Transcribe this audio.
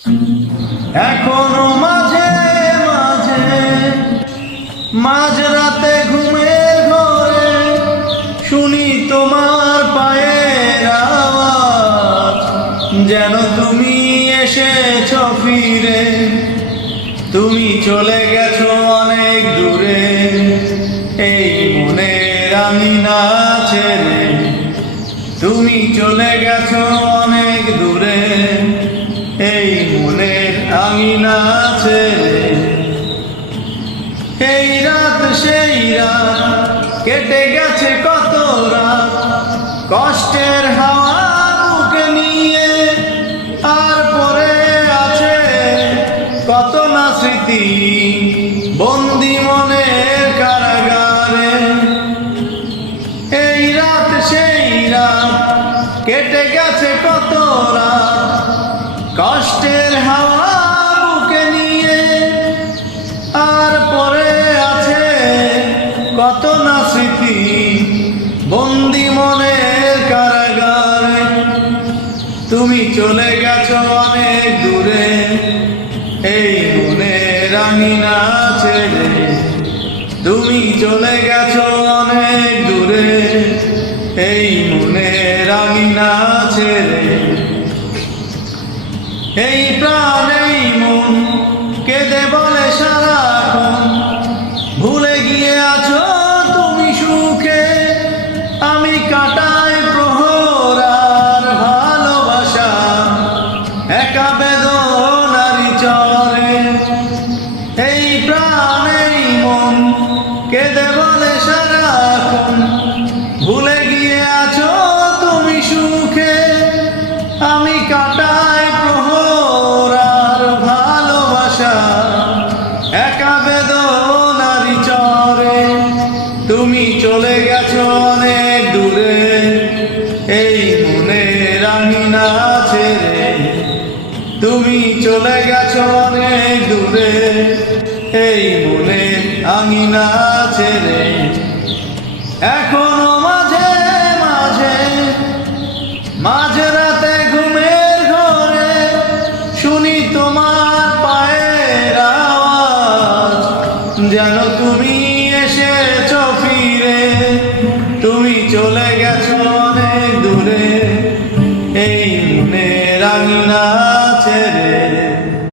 এখনো মাঝে মাঝে মাঝরাতে ঘুমের ঘরে শুনি তোমার পায়ের আওয়াজ, যেন তুমি এসেছো ফিরে। তুমি চলে গেছো অনেক দূরে, এই মনের আঙিনা ছেড়ে। তুমি চলে গেছো অনেক দূরে, এই মনের আঙিনা ছেড়ে। এই রাত সেই রাত কেটে গেছে কত রাত, কষ্টের হাওয়া বুকে নিয়ে। আর পরে আছে কত না স্মৃতি বন্দি মনের কারাগারে। এই রাত সেই রাত কেটে গেছে কত রাত, কষ্টের হাওয়া বুকে নিয়ে। আর পরে আছে কত না স্মৃতি বন্দি মনের কারাগারে। তুমি চলে গেছো অনেক দূরে, এই মনের আঙিনা ছেড়ে। তুমি চলে গেছো অনেক দূরে, এই মনের আঙিনা ছেড়ে। এই প্রাণ এই মন কেঁদে বলে সারাক্ষণ, ভুলে গিয়ে আছো তুমি সুখে। আমি কাটাই প্রহর আর ভালোবাসা, একা বেদনারি চরে। এই প্রাণ এই মন কেঁদে বলে সারাক্ষণ, ভুলে গিয়ে আছো তুমি সুখে। আমি কাটাই প্রহর আর ভালোবাসা, একা বেদনারি চরে। তুমি চলে গেছো অনেক দূরে, এই মনের আঙিনা ছেড়ে। তুমি চলে গেছো অনেক দূরে, এই মনের আঙিনা ছেড়ে। এখনো মাঝে মাঝে মাঝরাতে ঘুমের ঘরে শুনি তোমার পায়ের আওয়াজ, যেন তুমি এসেছো ফিরে। তুমি চলে গেছো অনেক দূরে, এই মনের আঙিনা ছেড়ে।